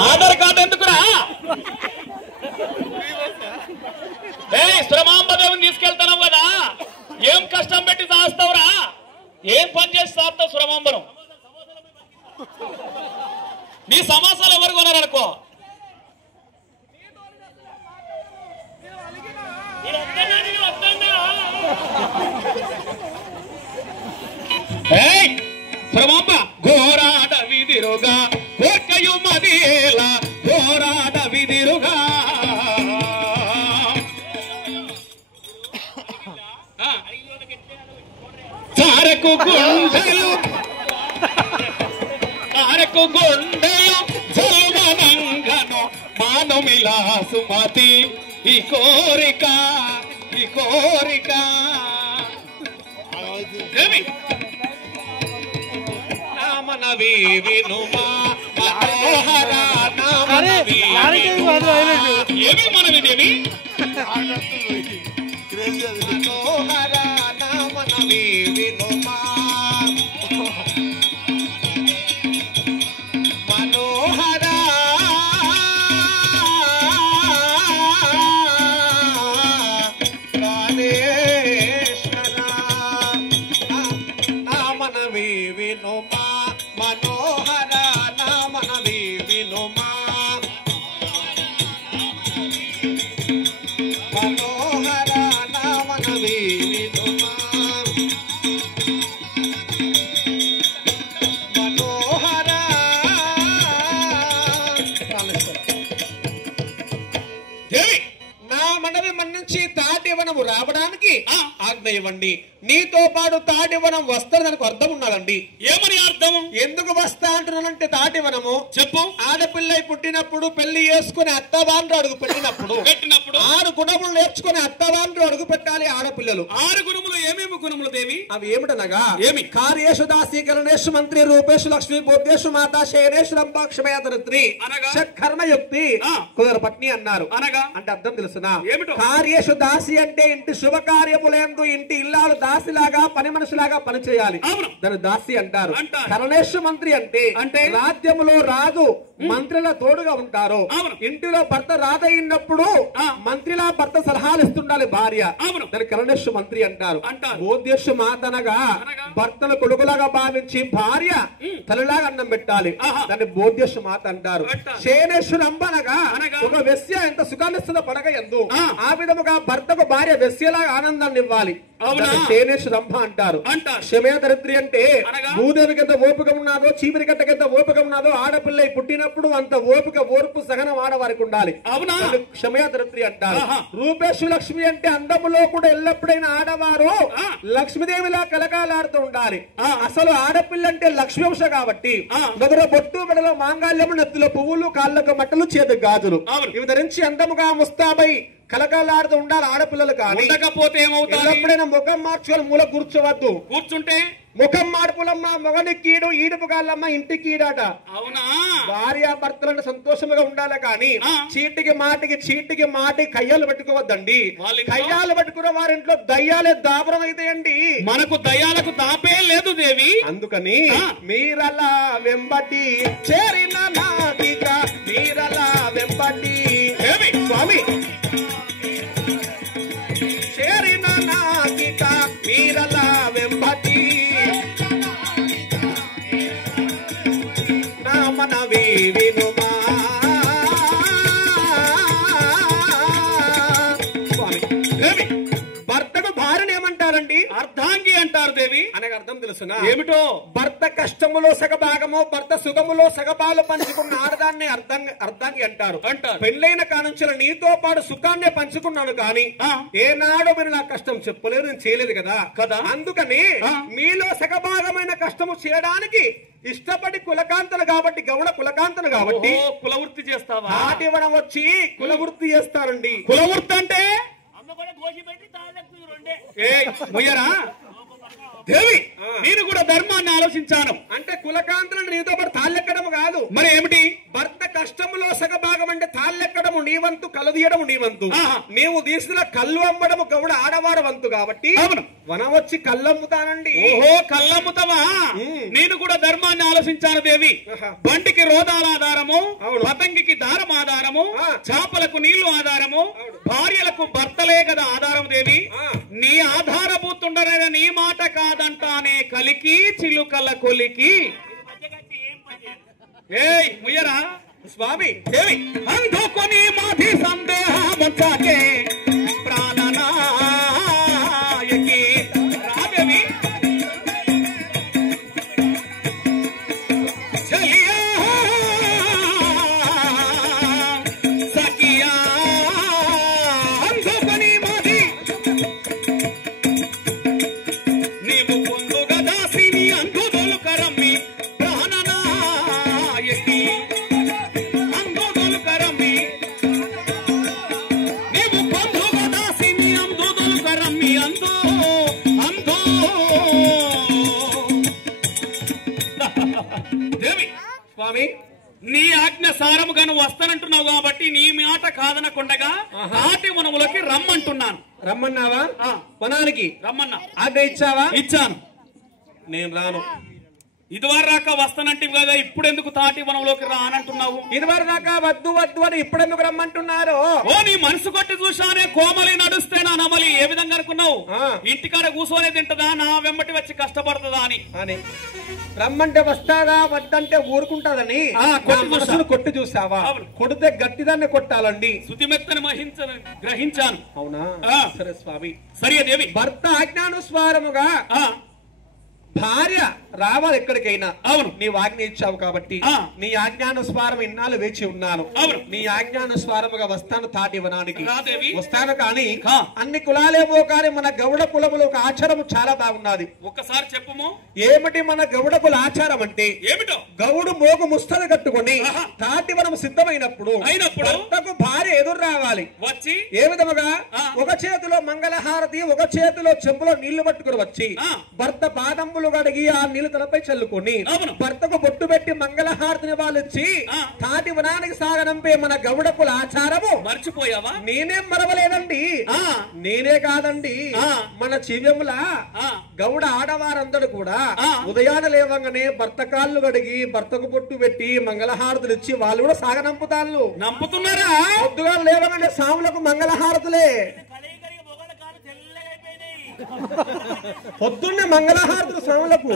Aadhaar card ఎందుకురా? సురమాంబదేవిని తీసుకెళ్తావు కదా, ఏం కష్టం పెట్టి సాస్తావురా? ఏం పని చేసి సాస్తావు సురమాంబను? నీ సమాసాలు ఎవరు కొన్నారనుకో? సురమాంబ ఘోరాడ విదిరుగా కోర్కయు మదేల ఘోరాడ విదిరుగా చారకు గుండెలు జలమనంగను మానమిలా సుమతి ఈ కోరిక నామనవి వినుమా మనోహర నామనవి ఏమి మనవి దేవి మనోహర నామనవి వినుమా మనోహర నామనవి వినుమా మనోహర నామనవి వినుమా మనోహర నామనవి వినుమా మనోహర దేవి నా మనవి మన్నించి తాటివనము రావడానికి ఆజ్ఞ ఇవ్వండి. నీతో పాటు తాటివనం వస్తుంది దానికి అర్థం ఉన్నదండి. ఏమని అర్థం? ఎందుకు వస్తా అంటున్నానంటే తాటివనము చెప్పు. ఆడపిల్ల పుట్టినప్పుడు పెళ్లి చేసుకుని అత్తవాళ్ళు అడుగు పెట్టినప్పుడు 6 గుణములు నేర్చుకుని అత్తవాళ్ళు అడుగు పెట్టాలి ఆడపిల్లలు. 6 గుణములు ఏమేమి గుణములు దేవి? అవి ఏమిటనగా ఏమి? కార్యేషు దాసీ కరణేషు మంత్రి రూపేషు లక్ష్మీ బోధేషు మాతా శయనేషు రంపాక్షమయతరిత్రి కర్మయుక్తి కుదర పత్ని అన్నారు. అనగా అంటే అర్థం తెలుసునా? కార్యేషు దాసి అంటే ఇంటి శుభకార్యములందు ఇంటి ఇల్లాలు దాసిలాగా పని మనిషిలాగా పని చేయాలి, దాని దాసి అంటారు. కరణేషు మంత్రి అంటే రాజ్యములో రాజు మంత్రుల తోడుగా ఉంటారు. ఇంటిలో భర్త రాజయినప్పుడు మంత్రిలా భర్త సలహాలు ఇస్తుండాలి భార్య, దాని కరణేషు మంత్రి అంటారు. బోధ్యేషు మాత అనగా భర్తను కొడుకులాగా భావించి భార్య తల్లిలాగా అన్నం పెట్టాలి, దాన్ని బోధ్యేషు మాత అంటారు. శయనేషు రంభనగా ఒక వెస్య ఎంత సుఖాన్ని ఇస్తుందో పడక ఎందు ఆ విధముగా భర్తకు భార్య వెస్యలాగా ఆనందాన్ని ఇవ్వాలి, శయనేషు రంభ అంటారు. క్షమయతరిత్రి అంటే భూదేవికి ఎంత ఓపిక ఉన్నదో చీపిరి గట్టకి ఎంత ఓపిక ఉన్నదో ఆడపిల్ల పుట్టినప్పుడు అంత ఓపిక ఓర్పు సహనం ఆడవారికి ఉండాలి, క్షమయతరిత్రి అంటారు. రూపేషు లక్ష్మి అంటే అందములో కూడా ఎల్లప్పుడైనా ఆడవారు లక్ష్మీదేవిలా కలకాలాడుతూ ఉండాలి. అసలు ఆడపిల్ల అంటే లక్ష్మీంశ కాబట్టి గదుల బొట్టు మెడలో మాంగళ్యము, నెత్తిలో పువ్వులు, కాళ్ళకు మట్టలు, చేతికి గాజులు ఇవి ధరించి అందముగా ముస్తాబై కలకాలాడుతూ ఉండాలి ఆడపిల్లలు. కానీ ఉండకపోతే ఏమవుతుంది? ఎప్పుడైనా ముఖం మార్చుకొని మూల కూర్చోవద్దు. కూర్చుంటే ముఖం మార్పులమ్మ మొగని కీడు, ఈడుపు కాళ్ళమ్మ ఇంటి కీడాట. అవునా? భార్య భర్తలను సంతోషంగా ఉండాలి కానీ చీటికి మాటికి కయ్యాలు పెట్టుకోవద్దండి. కయ్యాలు పెట్టుకున్న వారింట్లో దయ్యాలే దాపరం అయితాయండి. మనకు దయ్యాలకు దాపే లేదు దేవి. అందుకని మీరలా వెంబటి చేరిన నాటిక మీరలా వెంబటి స్వామి చేరిన నాటిక మీరలా వెంబటి నామనవి వినుమా స్వామి. భర్తకు భార్యను ఏమంటారండి? అర్ధాంగి అంటారు దేవి. అనగా అర్థం తెలుసునా? ఏమిటో? భర్త కష్టములో సగభాగము భర్త సుఖములో సగపాలు పంచుకున్న ఆడదాన్ని అర్ధాంగి అంటారు. పెళ్ళైన కానుంచిన నీతో పాటు సుఖాన్నే పంచుకున్నాను కానీ ఏనాడు మీరు నా కష్టం చెప్పలేదు, నేను చేయలేదు కదా. అందుకని మీలో సగభాగమైన కష్టము చేయడానికి ఇష్టపడి కులకాంతలు కాబట్టి గౌడ కులకాంతలు కాబట్టి కులవృత్తి చేస్తావా? ఆటివడం వచ్చి కులవృత్తి చేస్తారండి. కులవృత్తి అంటే దేవి నేను కూడా ధర్మాన్ని ఆలోచించాను. అంటే కులకాంతలను నీతో పాటు తాళ్ళెక్కడం కాదు. మరి ఏమిటి? భర్త కష్టములో సగభాగం అంటే తాళ్ళెక్కడము నీ వంతు కళ్ళు తీయడం నీ వంతు. నీవు తీసిన కళ్ళు అమ్మడము గౌడ ఆడవాడ వంతు కాబట్టి వనం వచ్చి కళ్ళు అమ్ముతానండి. ఓహో, కళ్ళమ్ముతావా? నేను కూడా ధర్మాన్ని ఆలోచించాను దేవి. బండికి రోదాల ఆధారము, పతంగికి దారం ఆధారము, చేపలకు నీళ్లు ఆధారము, భార్యలకు భర్తలే కదా ఆధారం దేవి. నీ ఆధారభూతుండరైన నీ మాట కాదంటానే కలికి చిలుకల కొలికి. ఏయ్ ముయ్యరా స్వామి దేవి, అందుకొని మాది సందేహముంచాకే ప్రాణనాయకి రాదేవి. చలియా సఖియా అందుకొని మాది నీవు పొందుగా దాసిని అందుదోలు కరమ్మి ప్రాణనాయకి. స్వామి నీ ఆజ్ఞ సారముగా నువ్వు వస్తానంటున్నావు కాబట్టి నీ మాట కాదనకుండగా ఆటి వనములకి రమ్మంటున్నాను. రమ్మన్నావా? వనానికి రమ్మన్నా. ఆజ్ఞ ఇచ్చావా? ఇచ్చాను. నేను రాను. ఇదివరకు దాకా వస్తానంటే కదా, ఇప్పుడు ఎందుకు తాటి వనంలోకి రానంటున్నావు? ఇదివరకు దాకా వద్దు వద్దు అని ఇప్పుడెందుకు రమ్మంటున్నారు? ఓ, నీ మనసు కొట్టి చూసానే కోమలి నడుస్తే నా నమలి ఏ విధంగా అనుకున్నావు? ఇంటికాడ కూర్చొని తింటదా, నా వెంబటి వచ్చి కష్టపడుతుందా అని రమ్మంటే వస్తాదా, వద్దంటే ఊరుకుంటాదని కొట్టి చూసావా? కొడితే గట్టిదాన్ని కొట్టాలండి. శృతిమెత్తని గ్రహించాను. అవునా? సరే స్వామి. సరే దేవి, భర్త ఆజ్ఞానుస్వారముగా భార్య రావాలి ఎక్కడికైనా. అవును, నీవు ఆజ్ఞ ఇచ్చావు కాబట్టి నీ ఆజ్ఞానుస్వారం ఇన్నాళ్ళు వేచి ఉన్నాను. అవును, నీ ఆజ్ఞానుస్వారముగా వస్తాను తాటి వనానికి. వస్తాను కానీ అన్ని కులాలేమో కానీ మన గౌడ కులములు ఒక ఆచారం చాలా బాగున్నది. ఒక్కసారి చెప్పుము. ఏమిటి మన గౌడ కుల ఆచారం అంటే? ఏమిటో? గౌడు మోగు ముస్తలు కట్టుకుని తాటి వనం సిద్ధమైనప్పుడు భర్తకు భార్య ఎదురు రావాలి. వచ్చి ఏ విధముగా? ఒక చేతిలో మంగళహారతి, ఒక చేతిలో చెంబులో నీళ్లు పట్టుకుని వచ్చి భర్త పాదములు కడిగి ఆ నీళ్లు తలపై చల్లుకొని భర్తకు బొట్టు పెట్టి మంగళహారతిని వాళ్ళిచ్చి తాటి వనానికి సాగనంపే మన గౌడ కుల ఆచారము. మర్చిపోయావా? నేనేం మరవలేదండి. నేనే కాదండి, మన చివ్యముల గౌడ ఆడవారందరూ కూడా ఉదయాన లేవంగానే భర్త కాళ్ళు కడిగి భర్తకు బొట్టు పెట్టి మంగళహారతులు ఇచ్చి వాళ్ళు కూడా సాగనంపుతాళ్ళు. నంపుతున్నారా? పొద్దుగా లేవగానే సాములకు మంగళహారతులే. పొద్దున్నే మంగళహారతులు స్వాములకు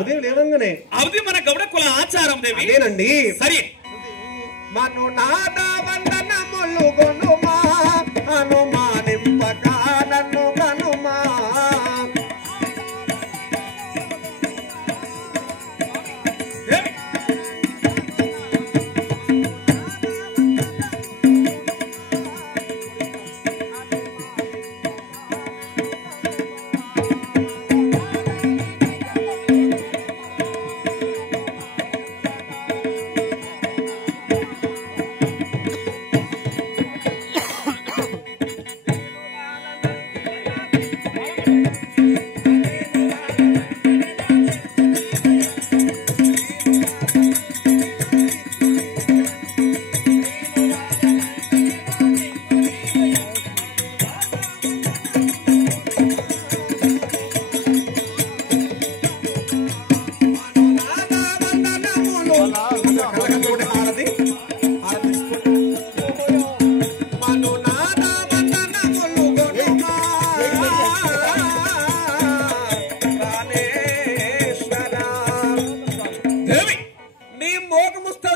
ఉదయం లేవంగానే. అది మన గౌడ కుల ఆచారం దేవి. అదేనండి. సరే. మను నాద వందనములు గొనుమా అనుమానింపక నన్ను కనుమా.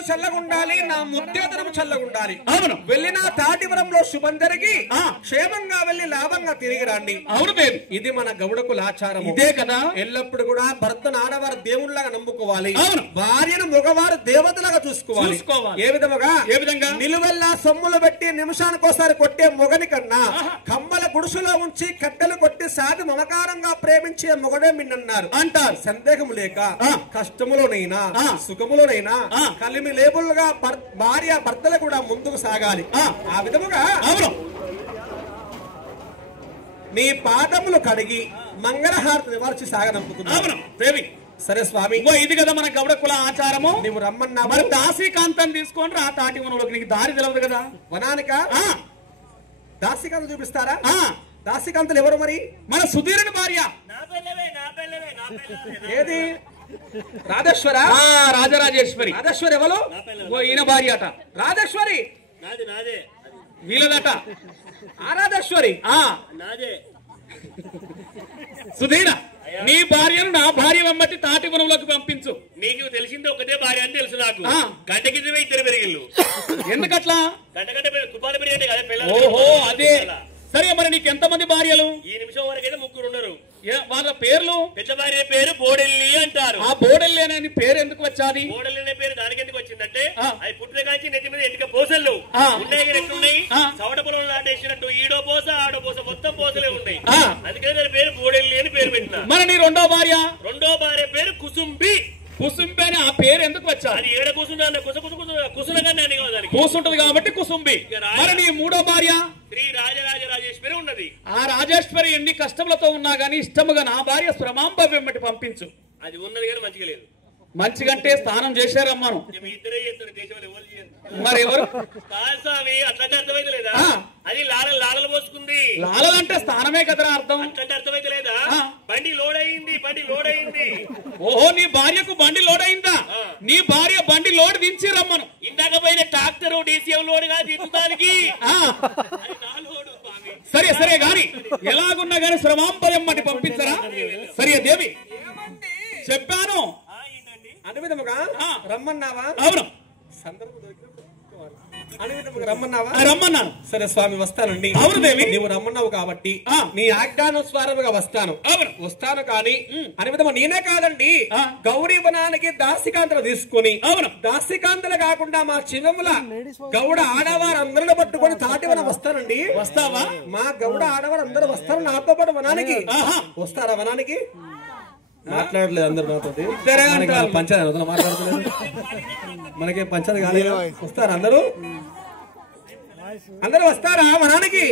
చల్లగుండాలి, నా ముత్యాదనం చల్లగుండాలి. అవును, వెళ్ళిన తాటివరంలో శుభం జరిగి క్షేమంగా వెళ్లి లాభంగా తిరిగి రండి. అవును దేవి, ఇది మన గౌడకుల ఆచారం. ఇదే కదా. ఎల్లప్పుడు కూడా భర్తను ఆడవారు దేవుళ్లాగా నమ్ముకోవాలి. అవును, భార్యను మగవారు దేవతలాగా చూసుకోవాలి. ఏ విధముగా? ఏ విధంగా? నిలువెల్లా సొమ్ములు పెట్టి నిమిషానికోసారి కొట్టే మొగని కన్నా కమ్మల గుడుసులో ఉంచి కట్టెలు కొట్టి సాటి మమకారంగా ప్రేమించే మొగడే మిన్నన్నారు అంటారు. సందేహం లేక కష్టములోనైనా సుఖములోనైనా కలిమి లేబుల్గా భార్య భర్తలు కూడా ముందుకు సాగాలి. ఆ విధముగా అవును, నీ పాదములు కడిగి మంగళహారతిని మార్చి సాగనంపుతున్నాను. దేవి, సరే స్వామి, ఇది కదా మన గౌడ కుల ఆచారము. నువ్వు రమ్మన్నా మరి దాసీకాంతం తీసుకొని రా తాటి వనంలోకి. నీకు దారి తెలియదు కదా వనానిక. దాసీకాంతం చూపిస్తారా? దాసీకాంతలు ఎవరు మరి? మన సుధీరుని భార్య. ఏది? రాజేశ్వర. రాజరాజేశ్వరి. రాజేశ్వరి ఎవరు? ఈయన భార్య అట. రాజేశ్వరి వీళ్ళదట. రాజేశ్వరి సుధీర, నీ భార్యను నా భార్య వెంబట్టి తాటి వనంలోకి పంపించు. నీకు తెలిసింది ఒకటే భార్య అని తెలుసు నాకు. గంట కింద ఇద్దరు పెరిగిళ్ళు. ఎందుకట్లా? గంట కుప్పాలు పెరిగంటే కదా పిల్లలు. ఓహో అదే. సరే మరి నీకు ఎంతమంది భార్యలు? ఈ నిమిషం వరకు అయితే 3 ఉన్నారు. వాళ్ళ పేర్లు? పెద్ద భార్య పేరు బోడెల్లి అంటారు. ఆ బోడెల్లి అనే పేరు ఎందుకు వచ్చాది? బోడెల్లి అనే పేరు దానికి ఎందుకు వచ్చిందంటే అది పుట్టిన కాంచి నెత్తి మీద ఎంటిక పోసలు ఉన్నాయి. ఎట్లున్నాయి? చవట పొలం నాటేసినట్టు ఈడో పోస ఆడో పోస మొత్తం పోసలే ఉన్నాయి. అందుకని దాని పేరు బోడెల్లి అని పేరు పెట్టిన. మరి నీ రెండో భార్య? రెండో భార్య పేరు కుసుంబి. కుసుంబి అని ఆ పేరు ఎందుకు వచ్చాది? అది ఏడ కూర్చుంటా కుసునగానే కూర్చుంటది కాబట్టి కుసుంబి. మరి నీ మూడో భార్య? శ్రీ రాజరాజేశ్వరి ఉన్నది. ఆ రాజేశ్వరి ఎన్ని కష్టములతో ఉన్నా గానీ ఇష్టముగా నా భార్య సురమాంబ వెంబటి పంపించు. అది ఉన్నది కానీ మంచిగా లేదు. మంచిగంటే స్నానం చేశారమ్మాను. ఇద్దరే చేస్తారు దేశంలో. ఎవరు మరి ఎవరు? స్వామి అట్లంటే అర్థమైతే లేదా? అది లాలలు పోసుకుంది. లాలంటే స్థానమే కదరా అర్థం. అట్లంటే అర్థమైతే లేదా? బండి లోడ్ అయింది. ఓహో, నీ భార్యకు బండి లోడ్ అయిందా? నీ భార్య బండి లోడ్ దించి రమ్మను. ఇందాక పోయిన ట్రాక్టర్ డీసీఎం లోడ్ గా దించడానికి. సరే సరే గాని ఎలాగున్నా గాని శ్రమాంపదం మట్టి పంపించరా? సరే దేవి చెప్పాను అదే విధముగా రమ్మన్నావా? అవును, రమ్మన్నావా? రమ్మన్నాను. సరే స్వామి వస్తానండి. అవును దేవి, నీవు రమ్మన్నావు కాబట్టి నీ ఆజ్ఞానుస్వారముగా వస్తాను. వస్తాను కానీ అనే విధము నేనే కాదండి, గౌరీ వనానికి దాసికాంతలు తీసుకుని, అవును దాసికాంతలు కాకుండా మా చిన్నముల గౌడ ఆడవారు అందరిని పట్టుకొని తాటి వనం వస్తానండి. వస్తావా? మా గౌడ ఆడవారు అందరూ వస్తారు నాతో పాటు వనానికి. వస్తారా వనానికి? మాట్లాడలేదు అందరు నాతో. పంచాయతీ మాట్లాడలేదు, మనకే పంచాయతీ కాలేదు. వస్తారా అందరూ? అందరూ వస్తారా వనానికి?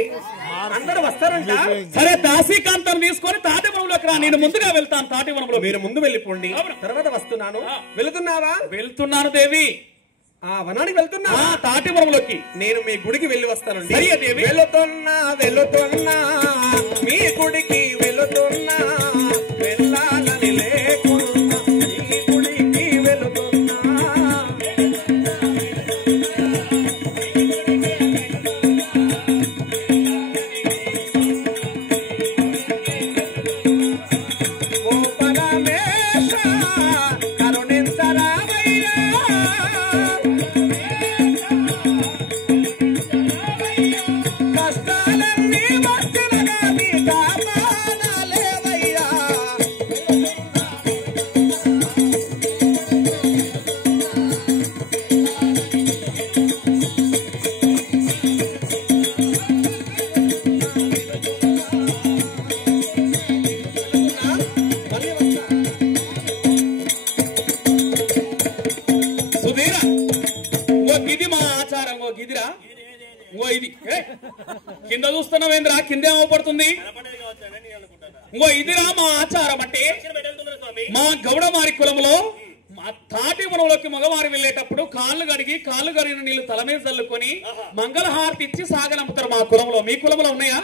అందరూ వస్తారంట. సరే దాసీకాంతం తీసుకొని తాటి వనంలోకి రా. నేను ముందుగా వెళ్తాను తాటి వనంలో. మీరు ముందు వెళ్ళిపోండి, తర్వాత వస్తున్నాను. వెళుతున్నావా? వెళ్తున్నాను దేవి. వనానికి వెళ్తున్నా? తాటి వనంలోకి. నేను మీ గుడికి వెళ్ళి వస్తానండి. సరే దేవి. వెళుతున్నా మీ గుడికి వెళుతున్నా, వెళ్ళాలని లేకున్నా మీ గుడికి వెళుతున్నా. ఓ పరమేశ కరుణించరామయ్యా, కష్టాలన్నీ వచ్చినగా నీ కాపాడాలేవయ్యా. సుధీర, ఇది మా ఆచారం. ఇదిరా ఇది కింద చూస్తున్నావేంద్రా? కింద ఏమవుపడుతుంది? ఇదిరా మా ఆచారం. అంటే మా గౌడమారి కులంలో తాటి వనంలోకి మగవారు వెళ్ళేటప్పుడు కాళ్ళు కడిగిన నీళ్లు తల మీద చల్లుకొని మంగళహారతి ఇచ్చి సాగనంపుతారు మా కులంలో. మీ కులంలో ఉన్నాయా?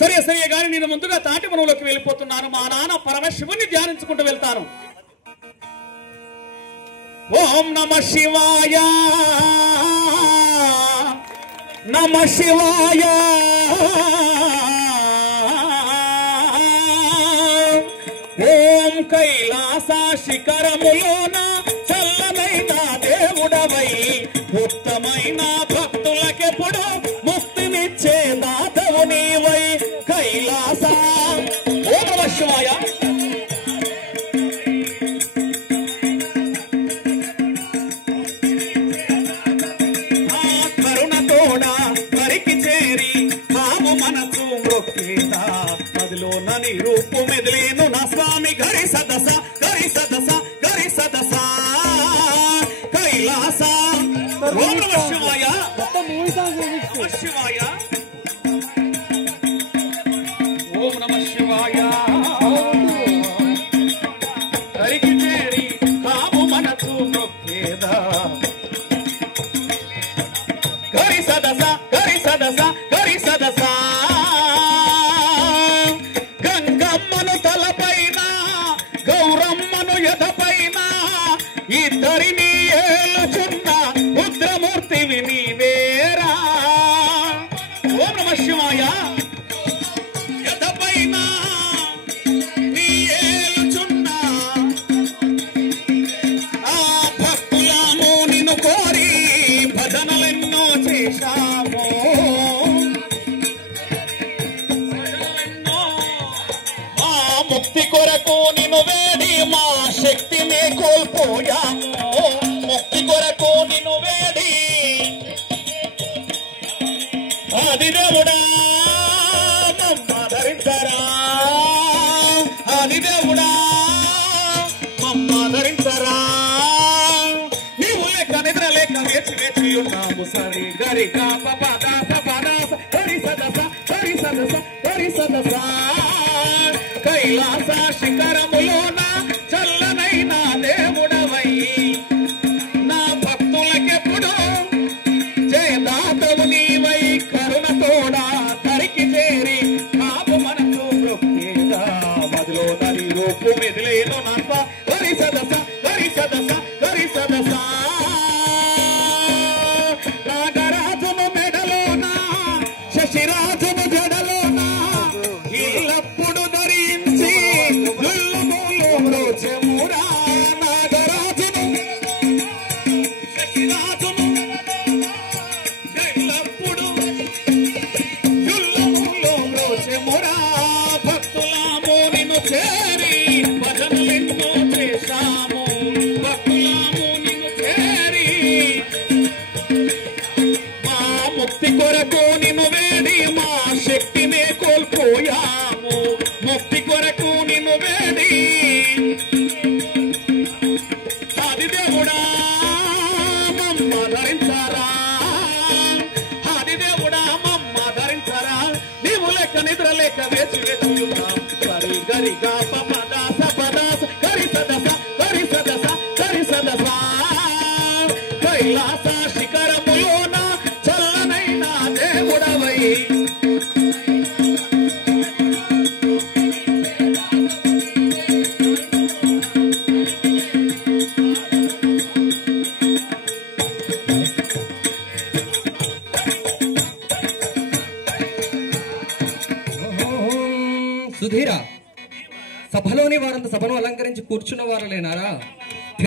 సరే సరే గాని నేను ముందుగా తాటి వనంలోకి వెళ్ళిపోతున్నాను. మా నాన్న పరమశివుని ధ్యానించుకుంటూ వెళ్తాను. ఓం నమ శివాయ, నమ శివాయ, ఓం కైలాస శిఖరములోన చల్లనైన దేవుడవై ఉత్తమైన భక్తులకెప్పుడు ముక్తినిచ్చే దాతవు నీవై కైలాస. ఓం నమ శివాయ. రూపు మెదిలేను నా స్వామి గరి సదస కైలాస. ఓం నమ శివాయ, నమ శివాయ, ఓం నమ శివాయ. తరికి చేరి కాపు మనసు మొక్కేదా గరి సదస గరి సదస గరి సదస గంగమ్మను తలపైన గౌరమ్మను ఎదపైన ఇద్దరిని ఏలుచున్న రుద్రమూర్తివి నీవేరా ఓం నమః శివాయ ఎదపైన నీ ఏలుచున్న ఆ భక్తులాము నిన్ను కోరి భజనలెన్నో చేశాము మా ముక్తి కొరకు నిన్ను వేడి మా శక్తిని కోల్పోయాము ముక్తి కొరకు నిన్ను వేడి ఆదిదేవుడా మమ్మ ధరించరా ఆదిదేవుడా మమ్మ ధరించరా నీవు లేక నిద్ర లేక వేచి వేచి ఉన్నాము సరి గరి గాప పదాస పదాస హరి సదస హరి సదస హరి సదస కైలాస శిఖరములోన చల్లనైన దేవుడవై నా భక్తులకెప్పుడు జయదాతవు నీవై కరుణతోడా తరికి చేరి కాపు మనసు మొక్కేదా మదిలో నది రూపు మెదిలేను నప్ప హరి సదస హరి సదస హరి సదస నాగరాజును మెడలోన శశిరాజును జడలోన ఇల్లప్పుడు ధరించి చెమురా నాగరాజును శశిరాజును ఎల్లప్పుడు యుల్లములో చెమురా భక్తులాము నిన్ను చేరి భజనలెన్నో చేశాము భక్తులాము నిన్ను చేరి మా ముక్తి కొరకు నిన్ను వేడి మా శక్తినే కోల్పోయాము ముక్తి కొరకు నిన్ను వేడి ఆదిదేవుడా మమ్మ ధరించరా ఆదిదేవుడా మమ్మ ధరించరా నీవు లేక నిద్ర లేక వేచి వేచి ఉన్నాం సరి గరి గాప పదాస పదాస గరి సదస గరి సదస గరి సదస కైలాస శిఖరములోన చల్లనైన దేవుడవై సుధీర సభలోని వారంతా సభను అలంకరించి కూర్చున్న వారు లేనారా